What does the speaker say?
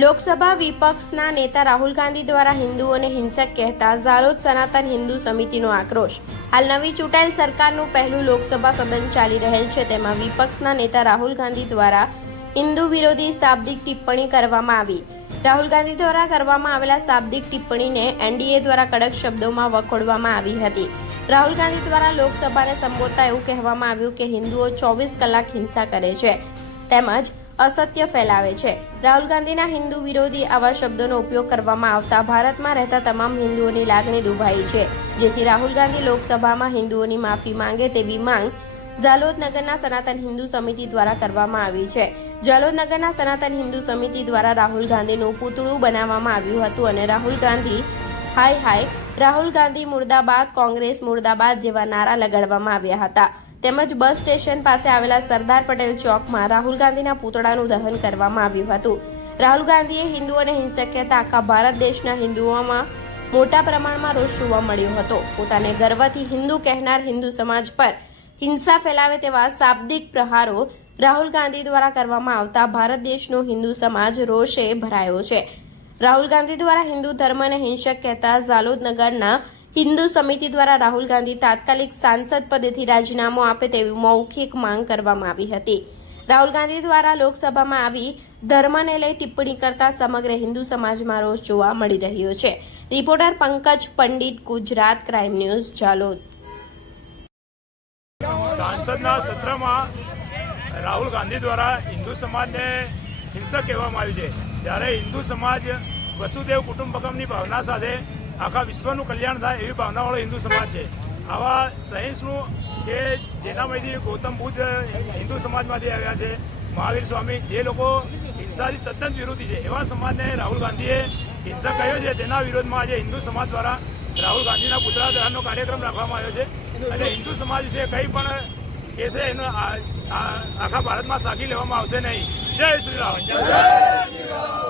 લોકસભા વિપક્ષના નેતા રાહુલ ગાંધી દ્વારા હિન્દુઓને હિંસક કહેતા ઝાલોદ સનાતન હિન્દુ સમિતિનો આક્રોશ. હાલ નવી ચૂંટાયેલ સરકારનું પહેલું લોકસભા સદન ચાલી રહેલ છે. તેમાં વિપક્ષના નેતા રાહુલ ગાંધી દ્વારા હિન્દુ વિરોધી શાબ્દિક ટિપ્પણી કરવામાં આવી. રાહુલ ગાંધી દ્વારા કરવામાં આવેલા શાબ્દિક ટિપ્પણીને એનડીએ દ્વારા કડક શબ્દોમાં વખોડવામાં આવી હતી. રાહુલ ગાંધી દ્વારા લોકસભાને સંબોધતા એવું કહેવામાં આવ્યું કે હિન્દુઓ ચોવીસ કલાક હિંસા કરે છે. તેમજ અસત્ય ફેલાવે છે. રાહુલ ગાંધીના હિન્દુ વિરોધી આવા શબ્દોનો ઉપયોગ કરવામાં આવતા ભારતમાં રહેતા તમામ હિન્દુઓની લાગણી દુભાઈ છે. જેથી રાહુલ ગાંધી લોકસભામાં હિન્દુઓની માફી માંગે તેવી માંગ ઝાલોદનગરના સનાતન હિન્દુ સમિતિ દ્વારા કરવામાં આવી છે. ઝાલોદનગરના સનાતન હિન્દુ સમિતિ દ્વારા રાહુલ ગાંધીનું પૂતળું બનાવવામાં આવ્યું હતું અને રાહુલ ગાંધી હાય હાય રાહુલ ગાંધી મુર્દાબાદ કોંગ્રેસ મુર્દાબાદ જેવા નારા લગાડવામાં આવ્યા હતા. તેમજ બસ સ્ટેશન પાસે આવેલા સરદાર પટેલ ચોકમાં રાહુલ ગાંધીના પૂતળાનું દહન કરવામાં આવ્યું હતું. રાહુલ ગાંધીએ હિન્દુઓને હિંસક કહેતા આખા ભારત દેશના હિન્દુઓમાં મોટા પ્રમાણમાં રોષ જોવા મળ્યો હતો. પોતાને ગર્વથી હિન્દુ કહેનાર હિન્દુ સમાજ પર હિંસા ફેલાવે તેવા શાબ્દિક પ્રહારો રાહુલ ગાંધી દ્વારા કરવામાં આવતા ભારત દેશનો હિન્દુ સમાજ રોષે ભરાયો છે. રાહુલ ગાંધી દ્વારા હિન્દુ ધર્મને હિંસક કહેતા ઝાલોદ નગરના હિન્દુ સમિતિ દ્વારા રાહુલ ગાંધી તાત્કાલિક સાંસદ પદેથી રાજીનામું આપે તેવી મૌખિક માંગ કરવામાં આવી હતી. રાહુલ ગાંધી દ્વારા લોકસભામાં આવી ધર્મને લઈ ટિપ્પણી કરતા સમગ્ર હિન્દુ સમાજમાં રોષ જોવા મળી રહ્યો છે. Reporter Pankaj Pandit, Gujarat crime news, Jalod. સંસદના સત્રમાં રાહુલ ગાંધી દ્વારા હિન્દુ સમાજને હિંસક કહેવામાં આવ્યું છે. ત્યારે હિન્દુ સમાજ વસુદેવ કુટુંબકમની ભાવના સાથે આખા વિશ્વનું કલ્યાણ થાય એવી ભાવનાવાળો હિન્દુ સમાજ છે. આવા સહિષ્ણુ કે જેનામાંથી ગૌતમ બુદ્ધ હિન્દુ સમાજમાંથી આવ્યા છે, મહાવીર સ્વામી, જે લોકો હિંસાથી તદ્દન વિરોધી છે, એવા સમાજને રાહુલ ગાંધીએ હિંસા કહ્યો છે. તેના વિરોધમાં આજે હિન્દુ સમાજ દ્વારા રાહુલ ગાંધીના પુતળા દહનનો કાર્યક્રમ રાખવામાં આવ્યો છે. અને હિન્દુ સમાજ વિશે કંઈ પણ કેસે એનો આખા ભારતમાં સાગી લેવામાં આવશે નહીં. જય શ્રી રામ.